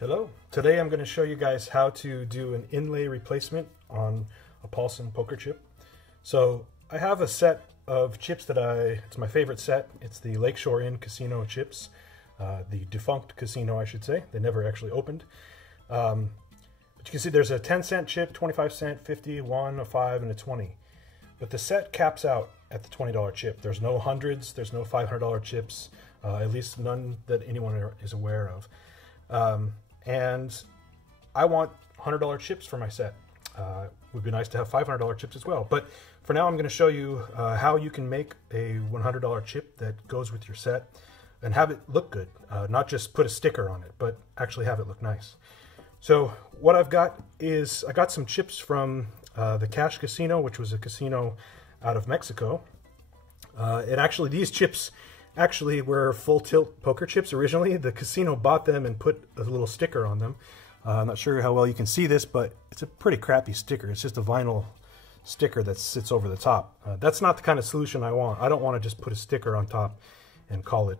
Hello. Today I'm going to show you guys how to do an inlay replacement on a Paulson poker chip. So I have a set of chips that it's my favorite set. It's the Lakeshore Inn Casino chips, the defunct casino I should say. They never actually opened. But you can see there's a 10-cent chip, 25-cent, 50, 1, a 5, and a 20. But the set caps out at the $20 chip. There's no hundreds, there's no $500 chips, at least none that anyone is aware of. And I want $100 chips for my set. Would be nice to have $500 chips as well. But for now, I'm going to show you how you can make a $100 chip that goes with your set and have it look good. Not just put a sticker on it, but actually have it look nice. So what I've got is I got some chips from the Cash Casino, which was a casino out of Mexico. These chips actually were full tilt poker chips originally. The casino bought them and put a little sticker on them. I'm not sure how well you can see this, but it's a pretty crappy sticker. It's just a vinyl sticker that sits over the top. That's not the kind of solution I want. I don't want to just put a sticker on top and call it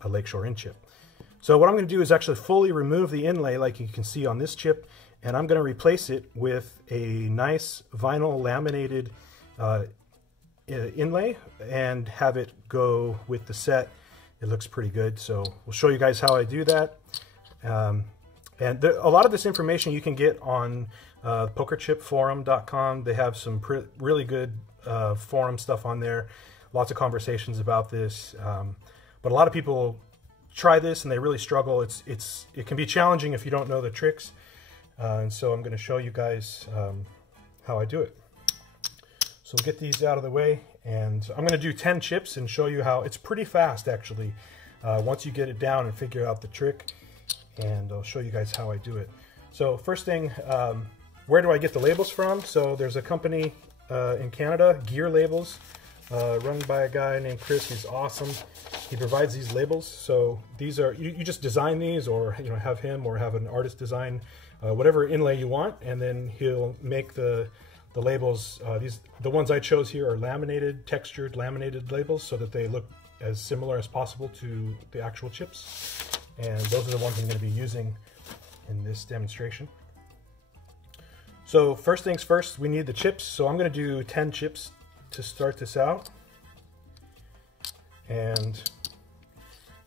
a Lakeshore Inn chip. So what I'm going to do is actually fully remove the inlay like you can see on this chip, and I'm going to replace it with a nice vinyl laminated inlay and have it go with the set. It looks pretty good, so we'll show you guys how I do that. A lot of this information you can get on pokerchipforum.com. They have some really good forum stuff on there, lots of conversations about this, but a lot of people try this and they really struggle. It can be challenging if you don't know the tricks, and so I'm going to show you guys how I do it. So we'll get these out of the way, and I'm going to do 10 chips and show you how. It's pretty fast actually once you get it down and figure out the trick, and I'll show you guys how I do it. So first thing, where do I get the labels from? So there's a company in Canada, Gear Labels, run by a guy named Chris. He's awesome. He provides these labels. So these are, you just design these, or have him or have an artist design whatever inlay you want, and then he'll make the labels. The ones I chose here are laminated, textured laminated labels so that they look as similar as possible to the actual chips. And those are the ones I'm going to be using in this demonstration. So first things first, we need the chips. So I'm going to do 10 chips to start this out. And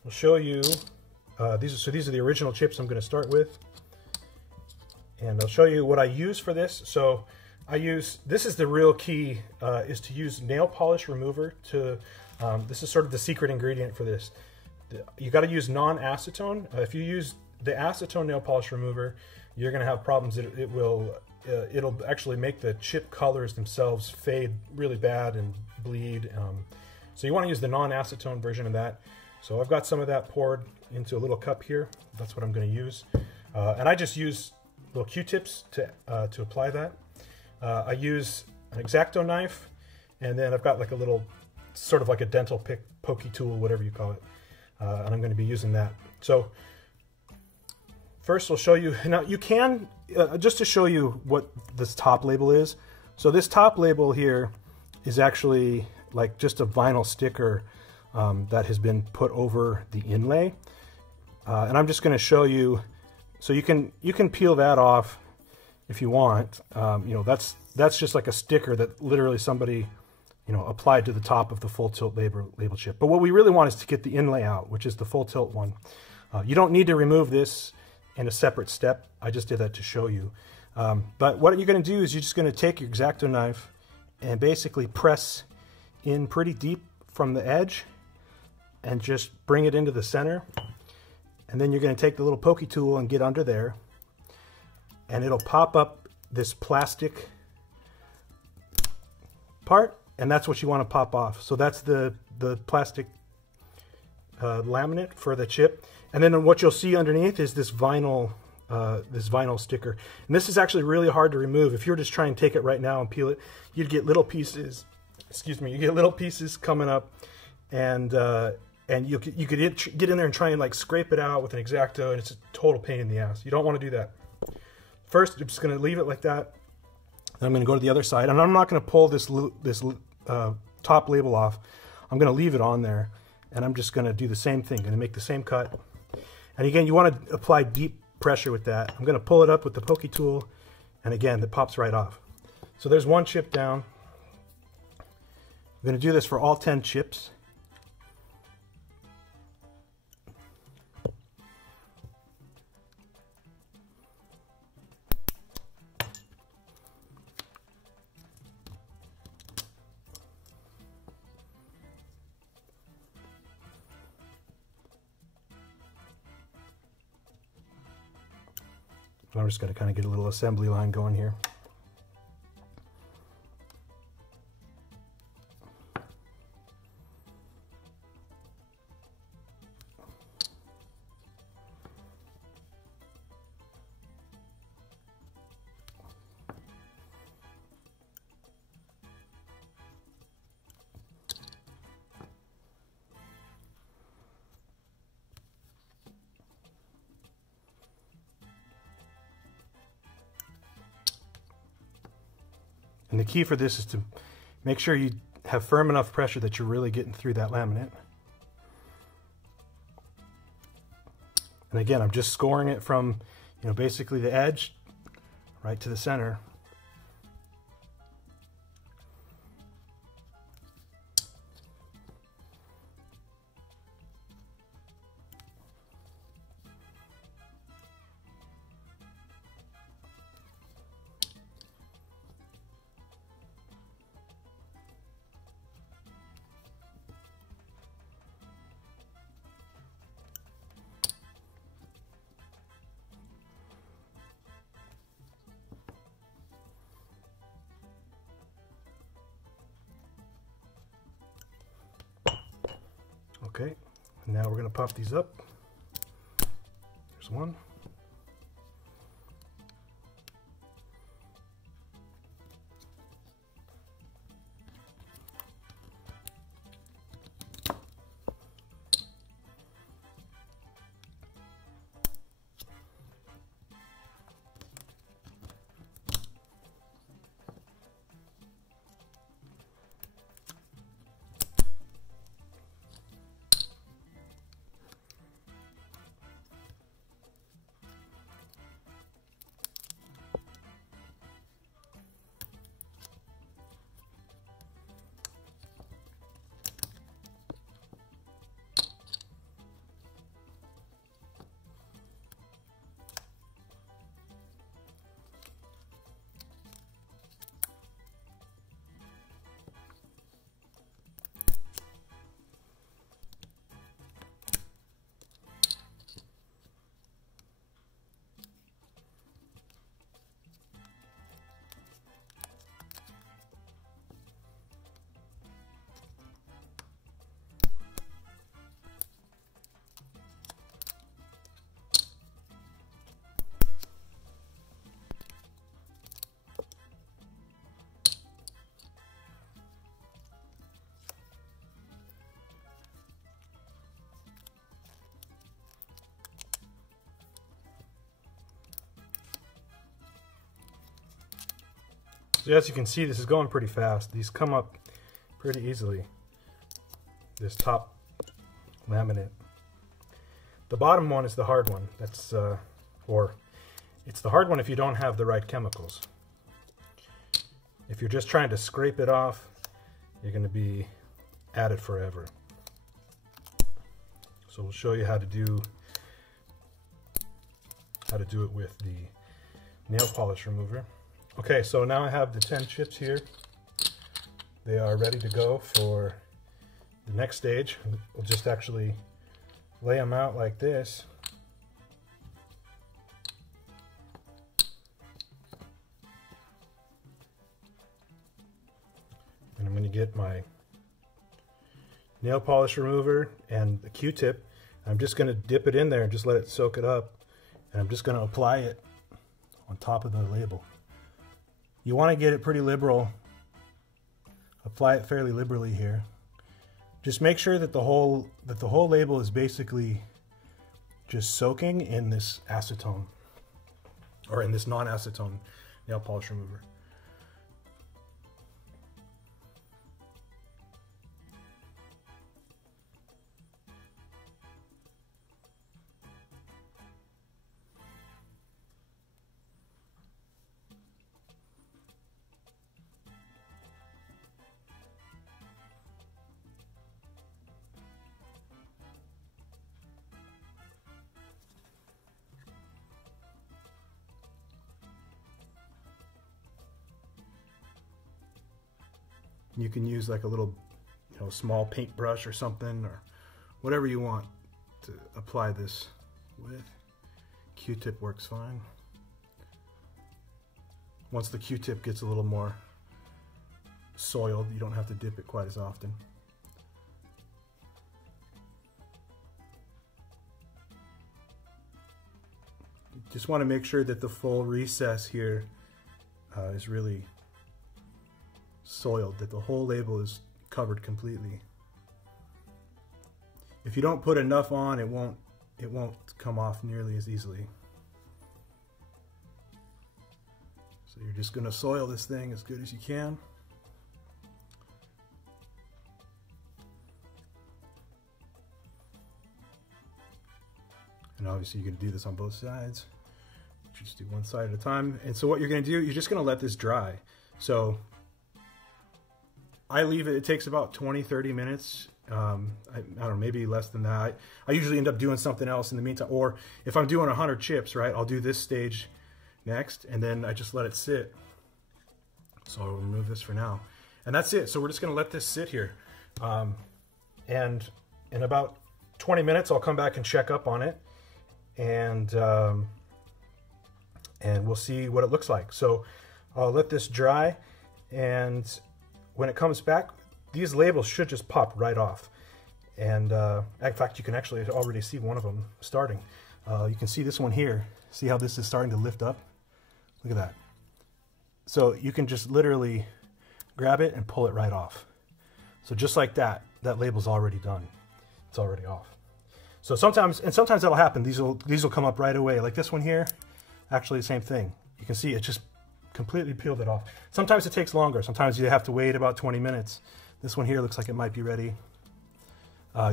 I'll show you, these are the original chips I'm going to start with. And I'll show you what I use for this. So this is the real key, is to use nail polish remover this is sort of the secret ingredient for this. You got to use non-acetone. If you use the acetone nail polish remover, you're going to have problems. It'll actually make the chip colors themselves fade really bad and bleed. So you want to use the non-acetone version of that. So I've got some of that poured into a little cup here. That's what I'm going to use. And I just use little Q-tips to apply that. I use an X-Acto knife, and then I've got like a little, sort of like a dental pick, pokey tool, whatever you call it. And I'm going to be using that. So first I'll show you, now you can, just to show you what this top label is. So this top label here is actually like just a vinyl sticker that has been put over the inlay. And I'm just going to show you, so you can peel that off if you want. That's just like a sticker that literally somebody applied to the top of the full tilt label chip. But what we really want is to get the inlay out, which is the full tilt one. You don't need to remove this in a separate step. I just did that to show you. But what you're going to do is you're just going to take your X-Acto knife and basically press in pretty deep from the edge and just bring it into the center. And then you're going to take the little pokey tool and get under there, and it'll pop up this plastic part, and that's what you want to pop off. So that's the plastic laminate for the chip. And then what you'll see underneath is this vinyl sticker. And this is actually really hard to remove. If you were just trying to take it right now and peel it, you'd get little pieces. Excuse me, you get little pieces coming up, and you could get in there and try and like scrape it out with an X-Acto, and it's a total pain in the ass. You don't want to do that. First, I'm just going to leave it like that. Then I'm going to go to the other side, and I'm not going to pull this top label off. I'm going to leave it on there, and I'm just going to do the same thing. Going to make the same cut. And again, you want to apply deep pressure with that. I'm going to pull it up with the pokey tool, and again, it pops right off. So there's one chip down. I'm going to do this for all 10 chips. I'm just going to kind of get a little assembly line going here. And the key for this is to make sure you have firm enough pressure that you're really getting through that laminate. And again, I'm just scoring it from, basically the edge right to the center. Okay, now we're going to pop these up. There's one. So as you can see, this is going pretty fast. These come up pretty easily, this top laminate. The bottom one is the hard one. That's, or it's the hard one if you don't have the right chemicals. If you're just trying to scrape it off, you're going to be at it forever. So we'll show you how to do it with the nail polish remover. Okay, so now I have the 10 chips here. They are ready to go for the next stage. We'll just actually lay them out like this. And I'm going to get my nail polish remover and the Q-tip. I'm just going to dip it in there and just let it soak it up. And I'm just going to apply it on top of the label. You want to get it pretty liberal. Apply it fairly liberally here. Just make sure that the whole label is basically just soaking in this acetone, or in this non-acetone nail polish remover. You can use like a little, small paintbrush or something, or whatever you want to apply this with. Q-tip works fine. Once the Q-tip gets a little more soiled, you don't have to dip it quite as often. Just want to make sure that the full recess here is really soiled, that the whole label is covered completely. If you don't put enough on, it won't come off nearly as easily. So you're just going to soil this thing as good as you can. And obviously you're going to do this on both sides. Just do one side at a time. And so what you're going to do, you're just going to let this dry. So I leave it, it takes about 20-30 minutes. I don't know, maybe less than that. I usually end up doing something else in the meantime. Or if I'm doing 100 chips, right, I'll do this stage next, and then I just let it sit. So I'll remove this for now. And that's it. So we're just going to let this sit here. And in about 20 minutes, I'll come back and check up on it. And we'll see what it looks like. So I'll let this dry, and when it comes back, these labels should just pop right off. And in fact, you can actually already see one of them starting. You can see this one here. See how this is starting to lift up? Look at that. So you can just literally grab it and pull it right off. So just like that, that label's already done. It's already off. So sometimes that'll happen. These will come up right away. Like this one here, actually the same thing. You can see it just completely peeled it off. Sometimes it takes longer. Sometimes you have to wait about 20 minutes. This one here looks like it might be ready.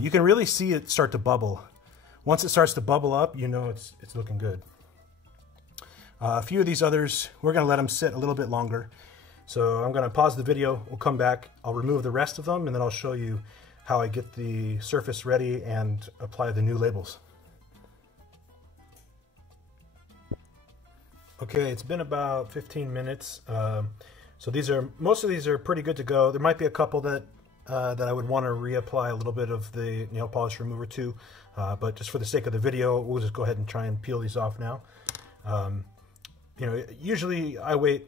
You can really see it start to bubble. Once it starts to bubble up, you know it's looking good. A few of these others, we're going to let them sit a little bit longer. So I'm going to pause the video. We'll come back. I'll remove the rest of them, and then I'll show you how I get the surface ready and apply the new labels. Okay, it's been about 15 minutes. So most of these are pretty good to go. There might be a couple that I would want to reapply a little bit of the nail polish remover to, but just for the sake of the video, we'll just go ahead and try and peel these off now. Usually I wait,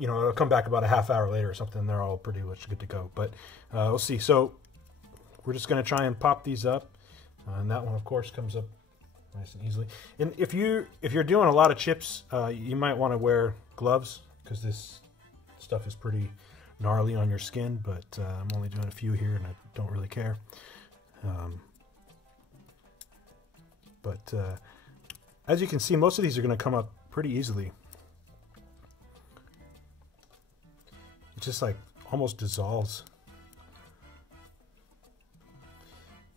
I'll come back about a half hour later or something. They're all pretty much good to go, but we'll see. So we're just going to try and pop these up, and that one, of course, comes up nice and easily. And if you're doing a lot of chips, you might want to wear gloves, because this stuff is pretty gnarly on your skin, but I'm only doing a few here and I don't really care. But as you can see, most of these are going to come up pretty easily. It just like almost dissolves.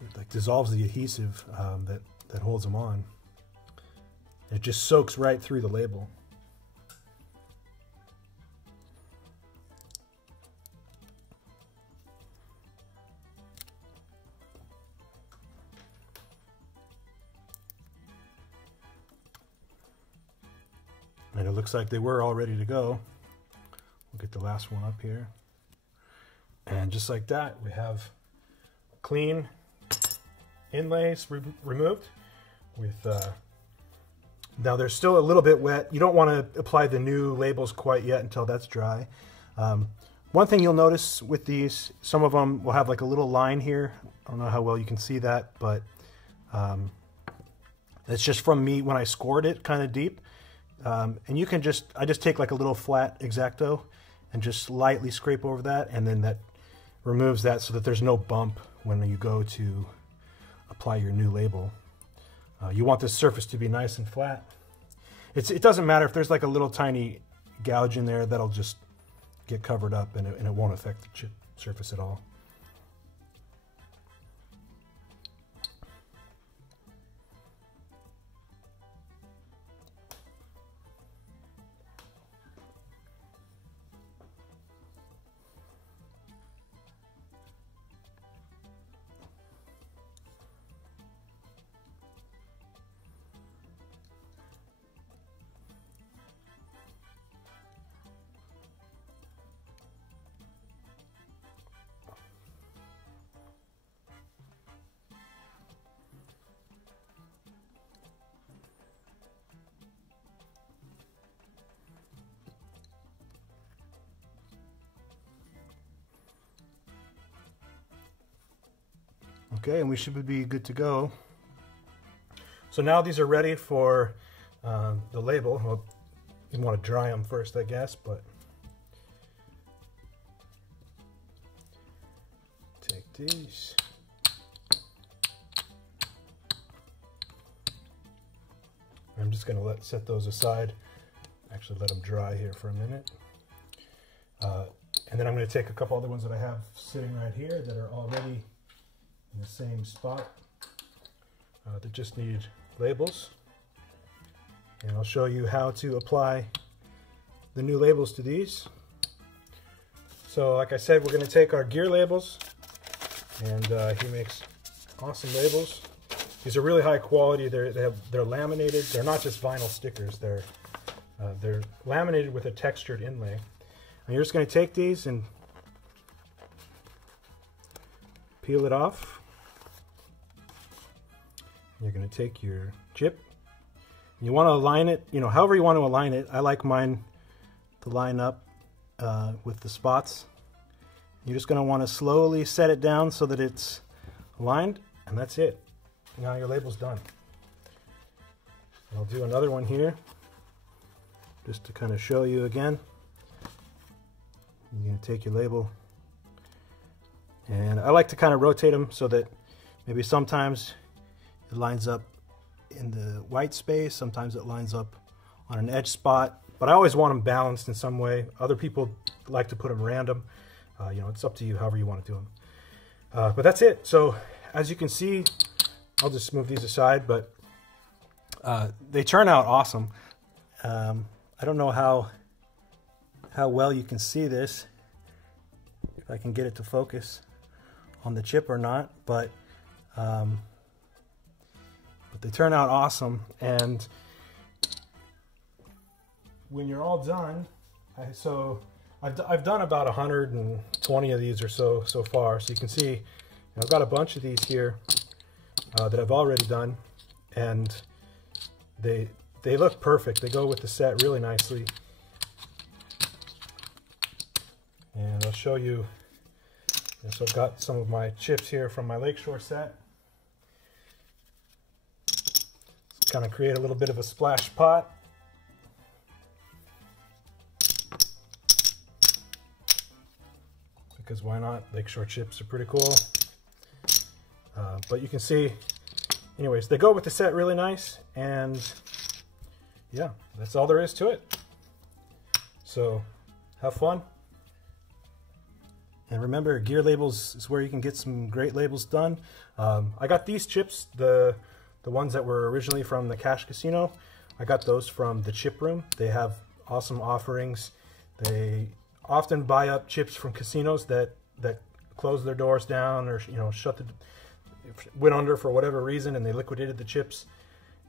It like dissolves the adhesive that holds them on. It just soaks right through the label. And it looks like they were all ready to go. We'll get the last one up here. And just like that, we have clean inlays removed. With now they're still a little bit wet. You don't want to apply the new labels quite yet until that's dry. One thing you'll notice with these, some of them will have like a little line here. I don't know how well you can see that, but it's just from me when I scored it kind of deep. And you can I just take like a little flat X-Acto and just lightly scrape over that, and then that removes that so that there's no bump when you go to apply your new label. You want this surface to be nice and flat. It doesn't matter if there's like a little tiny gouge in there, that'll just get covered up, and it won't affect the chip surface at all. Okay, and we should be good to go. So now these are ready for the label. Well, you want to dry them first, I guess, but take these. I'm just going to set those aside. Actually, let them dry here for a minute. And then I'm going to take a couple other ones that I have sitting right here that are already in the same spot. That just need labels. And I'll show you how to apply the new labels to these. So like I said, we're going to take our gear labels, and he makes awesome labels. These are really high quality. They're laminated. They're not just vinyl stickers. They're laminated with a textured inlay. And you're just going to take these and peel it off. You're going to take your chip. You want to align it, however you want to align it. I like mine to line up with the spots. You're just going to want to slowly set it down so that it's aligned, and that's it. Now your label's done. I'll do another one here just to kind of show you again. You're going to take your label, and I like to kind of rotate them so that maybe sometimes it lines up in the white space, sometimes it lines up on an edge spot, but I always want them balanced in some way. Other people like to put them random. It's up to you, however you want to do them. But that's it. So as you can see, I'll just move these aside, but they turn out awesome. I don't know how well you can see this, if I can get it to focus on the chip or not, but they turn out awesome. And when you're all done, I've done about 120 of these or so far. So you can see I've got a bunch of these here that I've already done, and they look perfect. They go with the set really nicely. And I'll show you. So I've got some of my chips here from my Lakeshore set. Kind of create a little bit of a splash pot. Because why not? Lakeshore chips are pretty cool. But you can see, anyways, they go with the set really nice, and yeah, that's all there is to it. So have fun. And remember, Gear Labels is where you can get some great labels done. I got these chips, the ones that were originally from the Cash Casino. I got those from the Chip Room. They have awesome offerings. They often buy up chips from casinos that closed their doors down, or went under for whatever reason, and they liquidated the chips.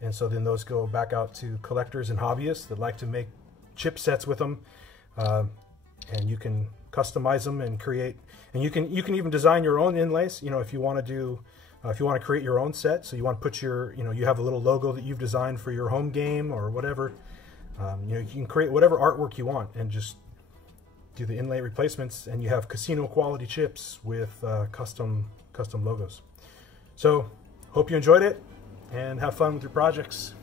And so then those go back out to collectors and hobbyists that like to make chip sets with them. And you can customize them and create, and you can even design your own inlays. If you want to do, if you want to create your own set, so you want to put your, you have a little logo that you've designed for your home game or whatever. You can create whatever artwork you want and just do the inlay replacements, and you have casino quality chips with custom logos. So hope you enjoyed it and have fun with your projects.